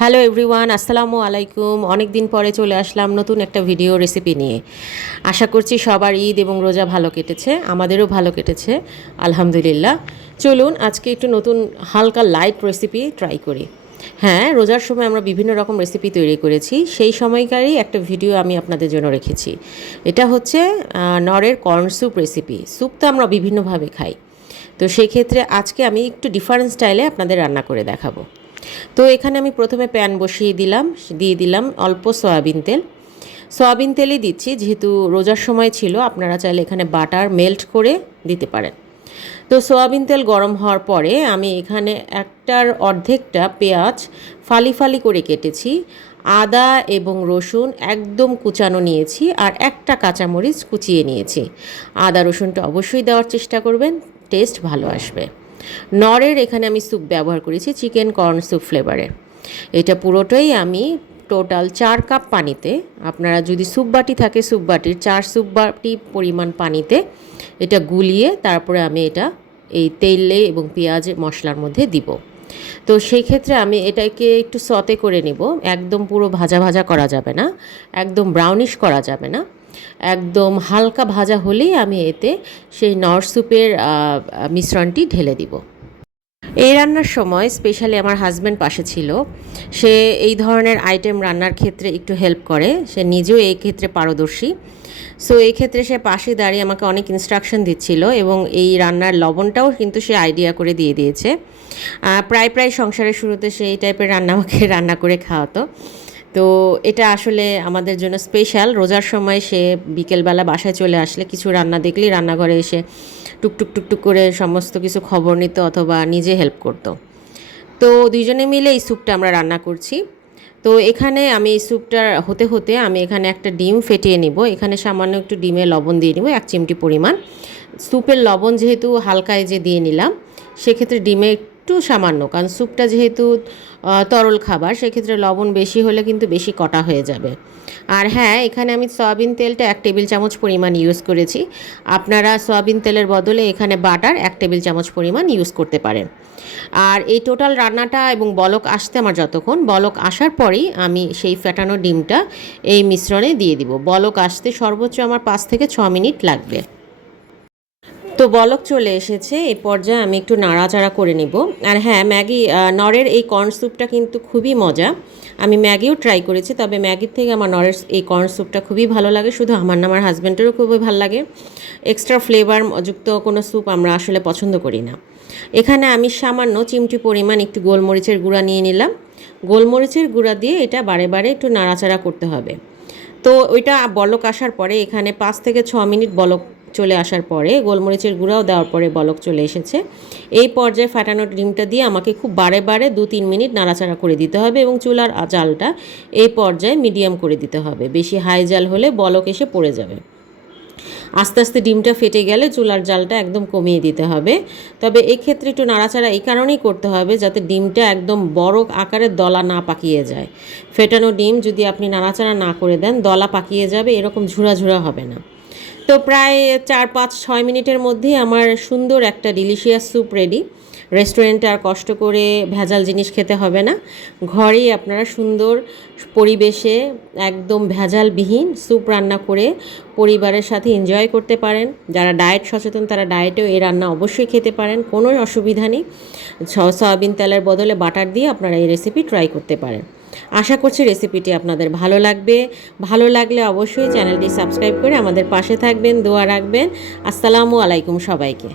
Hello everyone, আসসালামু আলাইকুম। অনেক দিন পরে চলে আসলাম নতুন একটা ভিডিও রেসিপি নিয়ে। আশা করছি সবার ঈদ এবং রোজা ভালো কেটেছে, আমাদেরও ভালো কেটেছে আলহামদুলিল্লাহ। চলুন আজকে একটু নতুন হালকা লাইট রেসিপি ট্রাই করি। হ্যাঁ, রোজার সময় আমরা বিভিন্ন রকম রেসিপি তৈরি করেছি, সেই সময়কারই একটা ভিডিও আমি আপনাদের জন্য রেখেছি। এটা হচ্ছে নরের কর্ন স্যুপ রেসিপি। স্যুপ তো আমরা বিভিন্নভাবে খাই, তো সেই ক্ষেত্রে আজকে আমি একটু ডিফারেন্ট স্টাইলে আপনাদের রান্না করে দেখাবো। তো এখানে আমি প্রথমে প্যান বসিয়ে দিয়ে দিলাম অল্প সয়াবিন তেল। সয়াবিন তেলই দিচ্ছি, যেহেতু রোজার সময় ছিল, আপনারা চাইলে এখানে বাটার মেল্ট করে দিতে পারেন। তো সয়াবিন তেল গরম হওয়ার পরে আমি এখানে একটার অর্ধেকটা পেঁয়াজ ফালি ফালি করে কেটেছি, আদা এবং রসুন একদম কুচানো নিয়েছি, আর একটা কাঁচামরিচ কুচিয়ে নিয়েছি। আদা রসুনটা অবশ্যই দেওয়ার চেষ্টা করবেন, টেস্ট ভালো আসবে। নরের এখানে আমি স্যুপ ব্যবহার করেছি চিকেন কর্ন স্যুপ ফ্লেভারের। এটা পুরোটাই আমি টোটাল 4 কাপ পানিতে, আপনারা যদি স্যুপ বাটি থাকে স্যুপ বাটির 4 স্যুপ বাটি পরিমাণ পানিতে এটা গুলিয়ে তারপরে আমি এটা এই তেলে এবং পেঁয়াজ মশলার মধ্যে দিব। তো সেই ক্ষেত্রে আমি এটাকে একটু সতে করে নিব, একদম পুরো ভাজা ভাজা করা যাবে না, একদম ব্রাউনিশ করা যাবে না, একদম হালকা ভাজা হলেই আমি এতে সেই নর স্যুপের মিশ্রণটি ঢেলে দিব। এই রান্নার সময় স্পেশালি আমার হাজব্যান্ড পাশে ছিল, সে এই ধরনের আইটেম রান্নার ক্ষেত্রে একটু হেল্প করে, সে নিজেও এই ক্ষেত্রে পারদর্শী। সো এই ক্ষেত্রে সে পাশে দাঁড়িয়ে আমাকে অনেক ইনস্ট্রাকশন দিচ্ছিল, এবং এই রান্নার লবণটাও কিন্তু সে আইডিয়া করে দিয়ে দিয়েছে। প্রায় সংসারের শুরুতে সে এই টাইপের রান্না আমাকে রান্না করে খাওয়াতো। তো এটা আসলে আমাদের জন্য স্পেশাল। রোজার সময় সে বিকেলবেলা বাসায় চলে আসলে কিছু রান্না দেখলেই রান্নাঘরে এসে টুকটুক টুকটুক করে সমস্ত কিছু খবর নিত অথবা নিজে হেল্প করতো। তো দুইজনে মিলে এই স্যুপটা আমরা রান্না করছি। তো এখানে আমি এই স্যুপটা হতে হতে আমি এখানে একটা ডিম ফেটিয়ে নিব। এখানে সামান্য একটু ডিমে লবণ দিয়ে নিব, 1 চিমটি পরিমাণ। স্যুপের লবণ যেহেতু হালকায় যে দিয়ে নিলাম, সেক্ষেত্রে ডিমে একটু সামান্য, কারণ স্যুপটা যেহেতু তরল খাবার, সেক্ষেত্রে লবণ বেশি হলে কিন্তু বেশি কটা হয়ে যাবে। আর হ্যাঁ, এখানে আমি সয়াবিন তেলটা 1 টেবিল চামচ পরিমাণ ইউজ করেছি। আপনারা সয়াবিন তেলের বদলে এখানে বাটার 1 টেবিল চামচ পরিমাণ ইউজ করতে পারেন। আর এই টোটাল রান্নাটা এবং বলক আসতে আমার যতক্ষণ, বলক আসার পরেই আমি সেই ফেটানো ডিমটা এই মিশ্রণে দিয়ে দিব। বলক আসতে সর্বোচ্চ আমার 5 থেকে 6 মিনিট লাগবে। তো বলক চলে এসেছে, এই পর্যায়ে আমি একটু নাড়াচাড়া করে নিব। আর হ্যাঁ, নরের এই কর্ন স্যুপটা কিন্তু খুবই মজা। আমি ম্যাগিও ট্রাই করেছি, তবে ম্যাগির থেকে আমার নরের এই কর্ন স্যুপটা খুবই ভালো লাগে। শুধু আমার না, আমার হাজব্যান্ডেরও খুবই ভালো লাগে। এক্সট্রা ফ্লেভার যুক্ত কোনো স্যুপ আমরা আসলে পছন্দ করি না। এখানে আমি সামান্য চিমটি পরিমাণ একটু গোলমরিচের গুঁড়া নিয়ে নিলাম। গোলমরিচের গুঁড়া দিয়ে এটা বারে বারে একটু নাড়াচাড়া করতে হবে। তো ওইটা বলক আসার পরে এখানে 5 থেকে 6 মিনিট বলক চলে আসার পরে গোলমরিচের গুঁড়াও দেওয়ার পরে বলক চলে এসেছে। এই পর্যায়ে ফাটানো ডিমটা দিয়ে আমাকে খুব বারে বারে 2-3 মিনিট নাড়াচাড়া করে দিতে হবে, এবং চুলার জালটা এই পর্যায়ে মিডিয়াম করে দিতে হবে। বেশি হাই জাল হলে বলক এসে পড়ে যাবে। আস্তে আস্তে ডিমটা ফেটে গেলে চুলার জালটা একদম কমিয়ে দিতে হবে। তবে এক্ষেত্রে একটু নাড়াচাড়া এই কারণেই করতে হবে যাতে ডিমটা একদম বড় আকারের দলা না পাকিয়ে যায়। ফেটানো ডিম যদি আপনি নাড়াচাড়া না করে দেন, দলা পাকিয়ে যাবে, এরকম ঝুরা ঝুরা হবে না। তো প্রায় 4-5-6 মিনিটের মধ্যেই আমার সুন্দর একটা ডিলিশিয়াস স্যুপ রেডি। রেস্টুরেন্টে আর কষ্ট করে ভেজাল জিনিস খেতে হবে না, ঘরেই আপনারা সুন্দর পরিবেশে একদম ভেজালবিহীন স্যুপ রান্না করে পরিবারের সাথে এনজয় করতে পারেন। যারা ডায়েট সচেতন তারা ডায়েটেও এই রান্না অবশ্যই খেতে পারেন, কোনো অসুবিধা নেই। সয়াবিন তেলের বদলে বাটার দিয়ে আপনারা এই রেসিপি ট্রাই করতে পারেন। আশা করছি রেসিপিটি আপনাদের ভালো লাগবে। ভালো লাগলে অবশ্যই চ্যানেলটি সাবস্ক্রাইব করে আমাদের পাশে থাকবেন, দোয়া রাখবেন। আসসালামু আলাইকুম সবাইকে।